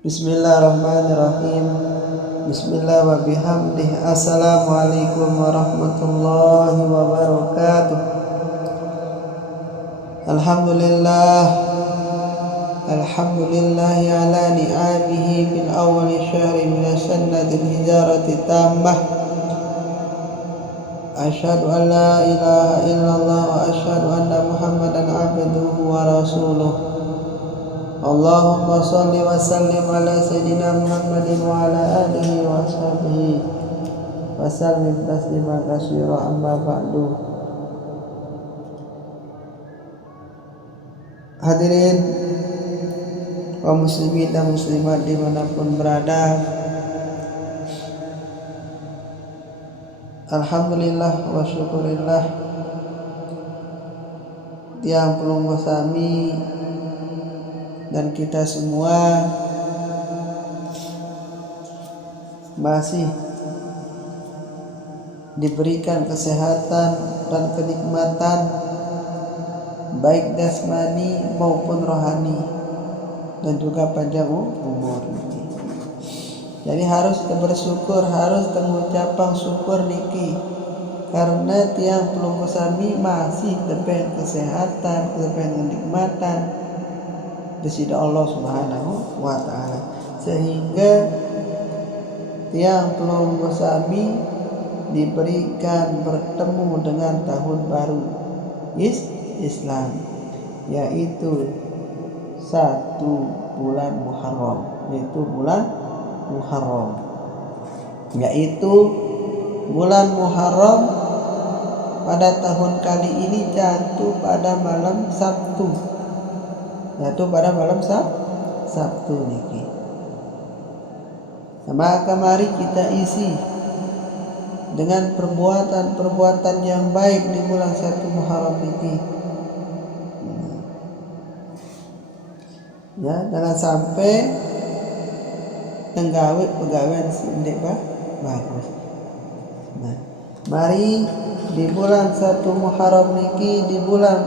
Bismillahirrahmanirrahim. Bismillah wa bihamdih. Assalamualaikum warahmatullahi wabarakatuh. Alhamdulillah. Alhamdulillahi ala ni'amihi min awali syahri min asyannatil hijarati tammah. Asyhadu an la ilaha illallah wa asyhadu anna muhammadan abduhu wa rasuluh. Allahumma salli wa sallim ala sayyidina Muhammadin wa ala alihi wa ashabihi wa sallim taslima katsira, amma ba'du. Hadirin kaum muslimin dan muslimat dimanapun berada, alhamdulillah wa syukurillah tiang pelungguh sami dan kita semua masih diberikan kesehatan dan kenikmatan baik jasmani maupun rohani, dan juga panjang umur. Jadi harus bersyukur, harus mengucapkan syukur niki, karena tiang pelungguh sami masih diberikan kesehatan, diberikan kenikmatan di sisi Allah Subhanahu wa taala, sehingga tiang pelungguh sami diberikan bertemu dengan tahun baru Islam, yaitu 1 bulan Muharram, yaitu bulan Muharram pada tahun kali ini jatuh pada malam Sabtu. Sabtu niki. Maka mari kita isi dengan perbuatan-perbuatan yang baik di bulan 1 Muharram niki. Ya, jangan sampai tenggawe pegawai sindek bagus. Nah, mari di bulan 1 Muharram niki, di bulan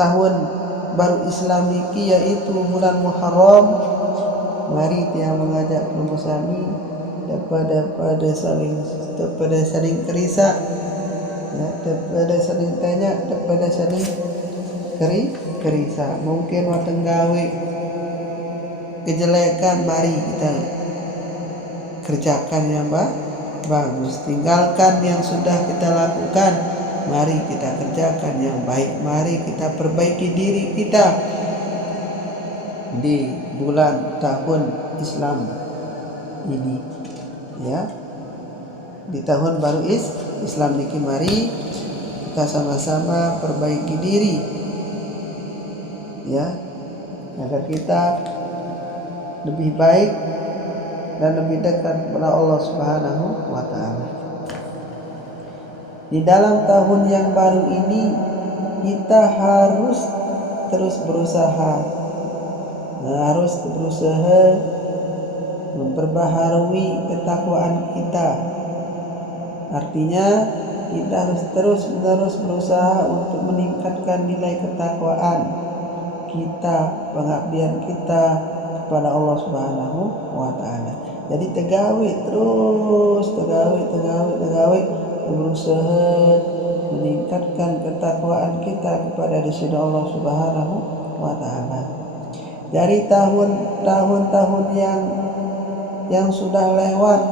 tahun baru Islam niki, yaitu bulan Muharram, mari tiang mengajak pelungguh sami daripada saling kerisa, ya, daripada saling tanya, daripada saling kerisa. Mungkin wateng gawe kejelekan, mari kita kerjakan yang bagus, tinggalkan yang sudah kita lakukan, mari kita kerjakan yang baik, mari kita perbaiki diri kita di bulan tahun Islam ini, ya, di tahun baru Islam niki. Mari kita sama-sama perbaiki diri, ya, agar kita lebih baik dan lebih dekat kepada Allah Subhanahu wa taala. Di dalam tahun yang baru ini kita harus terus berusaha, memperbaharui ketakwaan kita. Artinya kita harus terus-menerus berusaha untuk meningkatkan nilai ketakwaan kita, pengabdian kita kepada Allah Subhanahu wa taala. Jadi tegawe berusaha meningkatkan ketakwaan kita kepada sisi Allah Subhanahu wa taala. Dari tahun-tahun yang sudah lewat,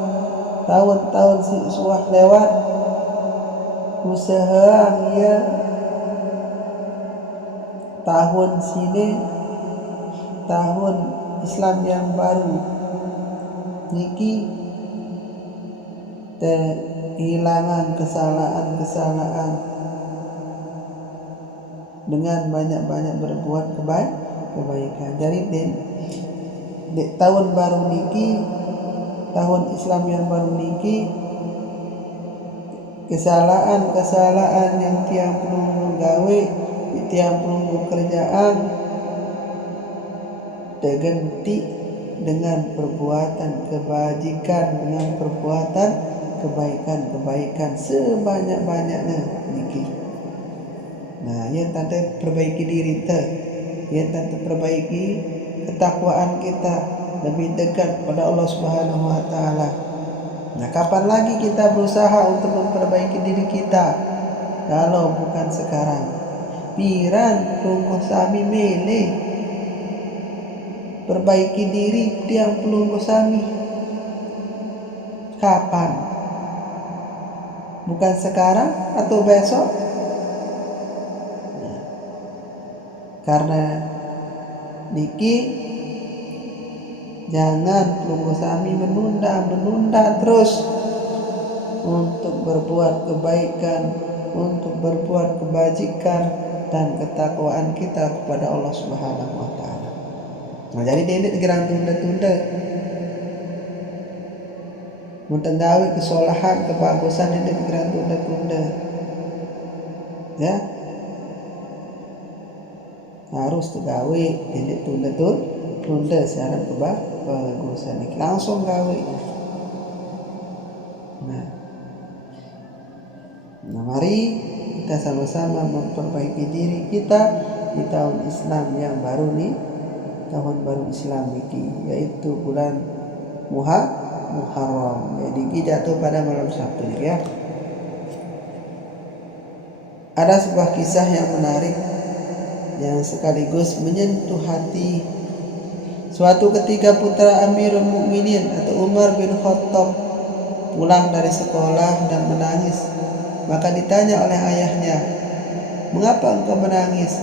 tahun-tahun sudah lewat, usaha ya tahun sini, tahun Islam yang baru niki kehilangan kesalahan dengan banyak-banyak berbuat kebaikan. Jadi di tahun baru niki, tahun Islam yang baru niki, kesalahan yang tiang pelungguh gawe, tiang pelungguh kerjaan terganti dengan perbuatan kebajikan, dengan perbuatan kebaikan sebanyak-banyaknya niki. Nah, yang tante perbaiki diri yang tante perbaiki ketakwaan kita lebih dekat pada Allah Subhanahu wa taala. Nah, kapan lagi kita berusaha untuk memperbaiki diri kita kalau bukan sekarang? Piran pelungkuh sami mele perbaiki diri tiang pelungkuh sami. Kapan? Bukan sekarang atau besok? Nah, karena niki jangan pelungkuh sami menunda terus untuk berbuat kebaikan, untuk berbuat kebajikan dan ketakwaan kita kepada Allah Subhanahu wa taala. Nah, jadi dedet gerang tunda-tunda. Mentenggawi kesolahan, kebagusan dedet gerang tunda-tunda. Ya. Harus tegawi dedet tunda secara kebagusan. Langsung gawe. Nah, mari kita sama-sama memperbaiki diri kita di tahun Islam yang baru nih, tahun baru Islam ini, yaitu bulan Muharram. Jadi jatuh pada malam Sabtu ya. Ada sebuah kisah yang menarik yang sekaligus menyentuh hati. Suatu ketika putra Amirul Mukminin atau Umar bin Khattab pulang dari sekolah dan menangis. Maka ditanya oleh ayahnya, "Mengapa engkau menangis?"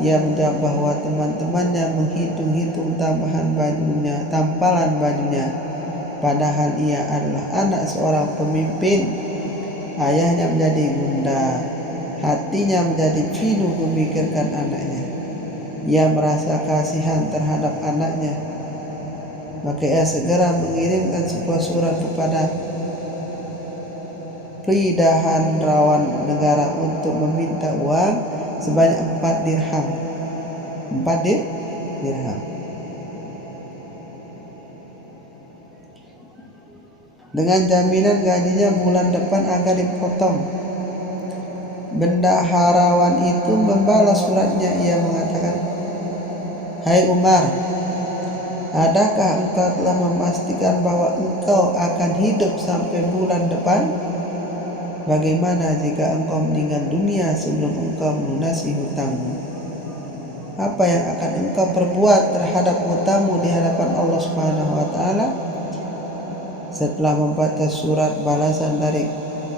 Ia menjawab bahwa teman-temannya menghitung-hitung tampalan bajunya. Padahal ia adalah anak seorang pemimpin. Ayahnya menjadi gundah, hatinya menjadi pilu memikirkan anaknya. Ia merasa kasihan terhadap anaknya. Maka ia segera mengirimkan sebuah surat kepada Pridahan Rawan Negara untuk meminta uang sebanyak 4 dirham. 4 dirham. Dengan jaminan gajinya bulan depan akan dipotong. Bendaharawan itu membalas suratnya. Ia mengatakan, "Hai Umar, adakah engkau telah memastikan bahwa engkau akan hidup sampai bulan depan? Bagaimana jika engkau meninggal dunia sebelum engkau melunasi hutangmu? Apa yang akan engkau perbuat terhadap hutangmu di hadapan Allah Subhanahu wa taala?" Setelah membaca surat balasan dari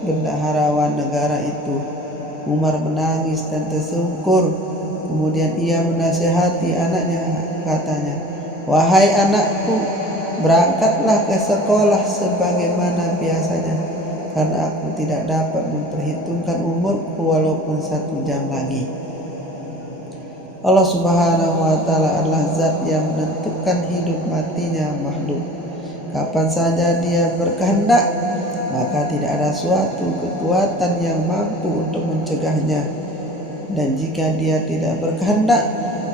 bendaharawan negara itu, Umar menangis dan tersungkur. Kemudian ia menasihati anaknya, katanya, "Wahai anakku, berangkatlah ke sekolah sebagaimana biasanya, karena aku tidak dapat memperhitungkan umurku walaupun 1 jam lagi. Allah Subhanahu wa taala adalah zat yang menentukan hidup matinya makhluk. Kapan saja dia berkehendak, maka tidak ada suatu kekuatan yang mampu untuk mencegahnya. Dan jika dia tidak berkehendak,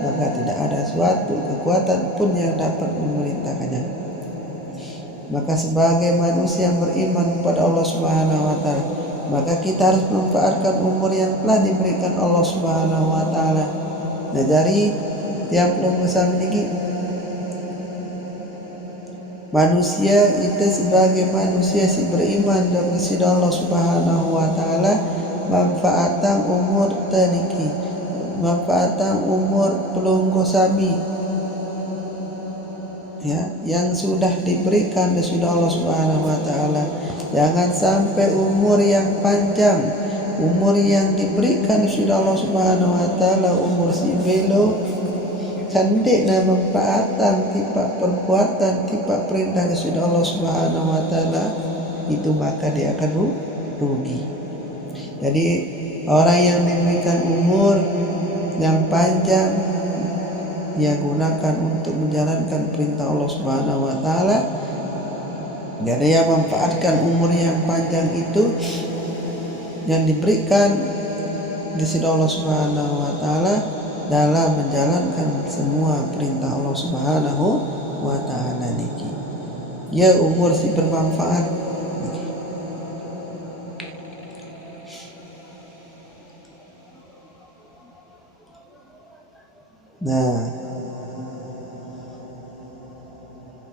maka tidak ada suatu kekuatan pun yang dapat memerintahkannya. Maka sebagai manusia yang beriman kepada Allah Subhanahu wa taala, maka kita harus memanfaatkan umur yang telah diberikan Allah Subhanahu wa taala. Nah, dari yang belum bisa memiliki manusia itu sebagai manusia si beriman dan bersih Allah Subhanahu wa taala, manfaatan umur teniki, manfaatan umur pelunggu sami, ya, yang sudah diberikan oleh Allah Subhanahu wa taala. Jangan sampai umur yang panjang, umur yang diberikan oleh Allah Subhanahu wa taala, umur si belo cantik na manfaatan tiba perbuatan tiba perintah dari Allah Subhanahu wa taala, itu maka dia akan rugi. Jadi orang yang diberikan umur yang panjang, ia gunakan untuk menjalankan perintah Allah Subhanahu wa taala. Jadi ia manfaatkan umur yang panjang itu yang diberikan di sisi Allah Subhanahu wa taala dalam menjalankan semua perintah Allah Subhanahu wa taala niki. Ya, umur si bermanfaat. Nah,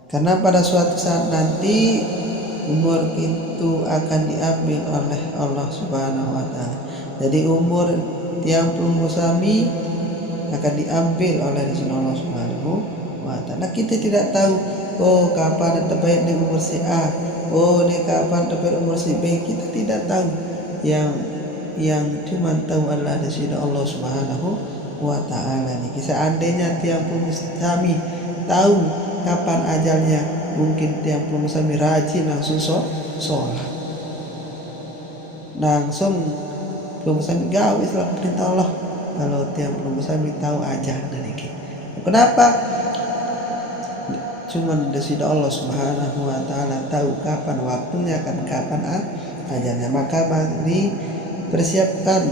Karena pada suatu saat nanti umur itu akan diambil oleh Allah Subhanahu wa taala. Jadi umur tiang pelunggu sami akan diambil oleh Allah Subhanahu wa taala. Kita tidak tahu kapan terbaik di umur si A, ini kapan terbaik umur si B, kita tidak tahu. Yang cuma tahu adalah di sini Allah Subhanahu wa taala. Seandainya tiang pelunggu sami tahu kapan ajalnya, mungkin tiang pelunggu sami rajin langsung sholat, langsung pelunggu sami gawe setelah perintah Allah. Kalau tiang pelunggu sami tahu ajal dari kita, kenapa? Cuman dari Allah Subhanahu wa taala tahu kapan waktunya, kapan ajalnya. Maka mari persiapkan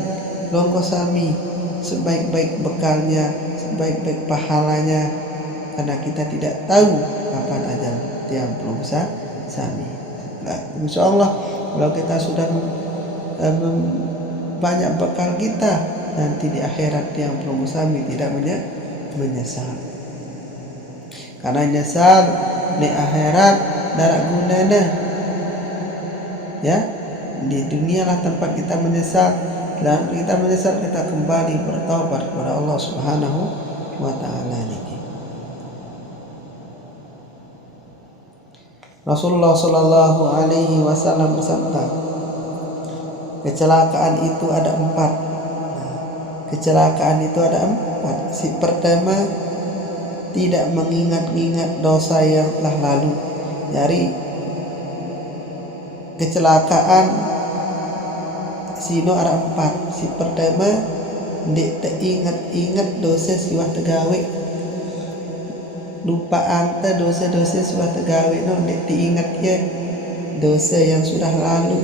longko sami sebaik-baik bekalnya, sebaik-baik pahalanya, karena kita tidak tahu kapan ajal tiang pelunggu sami. Nah, insya Allah kalau kita sudah banyak bekal kita, nanti di akhirat tiang pelunggu sami tidak menyesal. Karena nyesal di akhirat darat gunanya. Ya, di dunialah tempat kita menyesal, dan kita menyesal kita kembali bertaubat kepada Allah Subhanahu wa taala. Rasulullah Shallallahu alaihi wasallam bersabda, kecelakaan itu ada 4. Kecelakaan itu ada 4. Si pertama, tidak mengingat-ingat dosa yang telah lalu. Jadi kecelakaan sino ada 4. Si pertama, ndik ingat-ingat dosa siwah tegawe, lupa angka dosa-dosa sudah tegawe, ndik diingat ya dosa yang sudah lalu.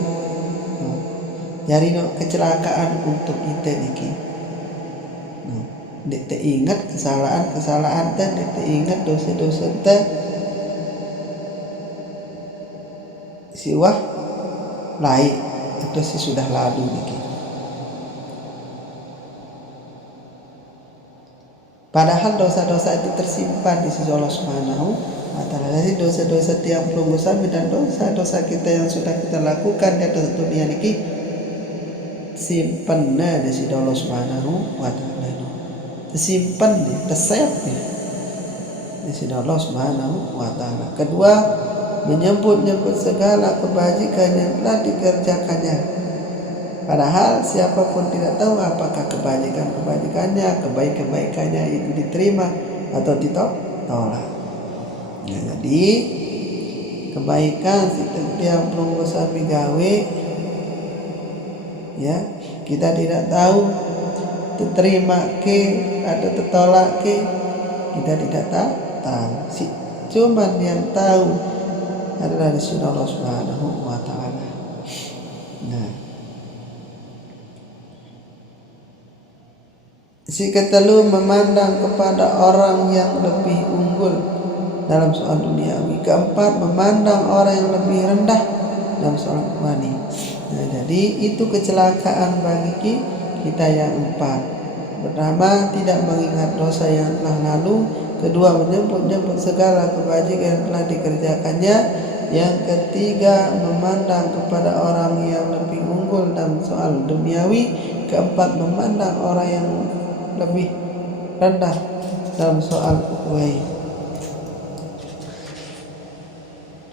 Jadi kecelakaan untuk kita niki. Ndik ingat kesalahan dan ndik ingat dosa-dosa kita siwah lain atau si sudah lalu niki. Padahal dosa-dosa itu tersimpan di sisi Allah Subhanahu wa taala. Jadi dosa-dosa tiang pelunggu sami dan dosa-dosa kita yang sudah kita lakukan di atas dunia niki simpan di sisi Allah Subhanahu wa taala. Tersimpan tersayap di sisi Allah Subhanahu wa taala. Kedua, menyebut-nyebut segala kebajikan yang telah dikerjakannya. Padahal siapapun tidak tahu apakah kebajikannya, kebaikannya itu diterima atau ditolak. Ya, jadi kebaikan setiap pelunggu sami gawe, ya kita tidak tahu diterima ke atau ditolak ke, kita tidak tahu. Cuman yang tahu adalah Allah Subhanahu wa taala. Nah, si ketelu memandang kepada orang yang lebih unggul dalam soal duniawi. Keempat, memandang orang yang lebih rendah dalam soal rohani. Nah, jadi itu kecelakaan bagi kita yang 4. Pertama, tidak mengingat dosa yang telah lalu. Kedua, menyebut-nyebut segala kebajikan yang telah dikerjakannya. Yang ketiga, memandang kepada orang yang lebih unggul dalam soal duniawi. Keempat, memandang orang yang lebih rendah dalam soal ukhuwah.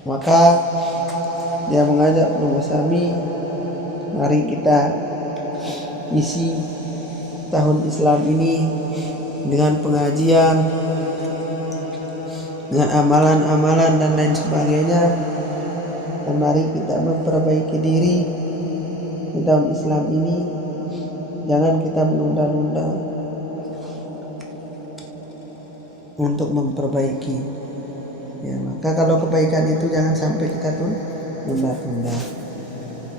Maka dia mengajak pelunggu sami, mari kita isi tahun Islam ini dengan pengajian, dengan amalan-amalan dan lain sebagainya, dan mari kita memperbaiki diri di tahun Islam ini. Jangan kita menunda-nunda untuk memperbaiki, ya. Maka kalau kebaikan itu jangan sampai kita tunda-tunda.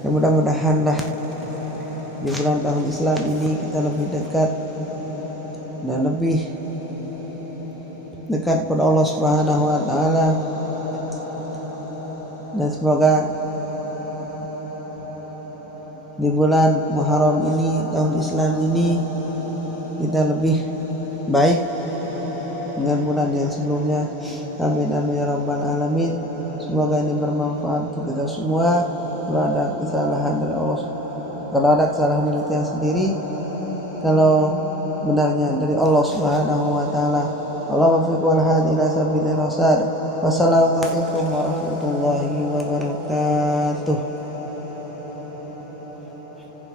Mudah-mudahanlah di bulan tahun Islam ini kita lebih dekat dan lebih dekat pada Allah Subhanahu wa taala, dan semoga di bulan Muharram ini, tahun Islam ini, kita lebih baik dengan bulan yang sebelumnya. Amin amin ya rabbal alamin. Semoga ini bermanfaat untuk kita semua. Kalau ada kesalahan dari Allah, kalau ada kesalahan dari kita sendiri, kalau benarnya dari Allah Subhanahu wa taala. Allah wal hadi ila sabilir rasyad. Wassalamualaikum warahmatullahi wabarakatuh.